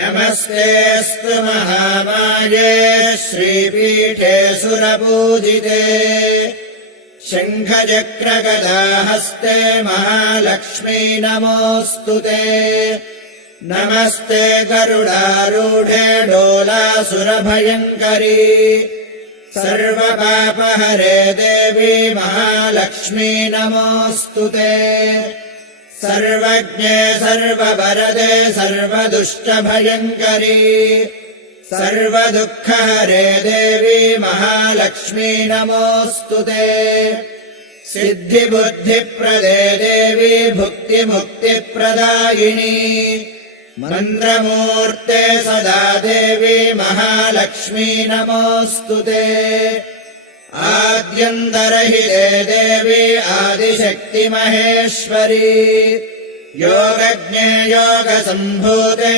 नमस्तेऽस्तु महामाये श्रीपीठे सुरपूजिते शङ्खचक्रगदाहस्ते महालक्ष्मी नमोऽस्तु ते। नमस्ते गरुडारूढे डोलासुरभयङ्करी सर्वपापहरे देवी महालक्ष्मी नमोऽस्तु ते। सर्वज्ञे सर्ववरदे सर्वदुष्टभयङ्करी सर्वदुःखहरे देवी महालक्ष्मी नमोऽस्तु ते। सिद्धिबुद्धिप्रदे देवी भुक्तिमुक्तिप्रदायिनी मन्त्रमूर्ते सदा देवी महालक्ष्मी नमोऽस्तु ते। आद्यन्तरहिते देवी आदिशक्तिमहेश्वरी योगज्ञे योगसम्भूते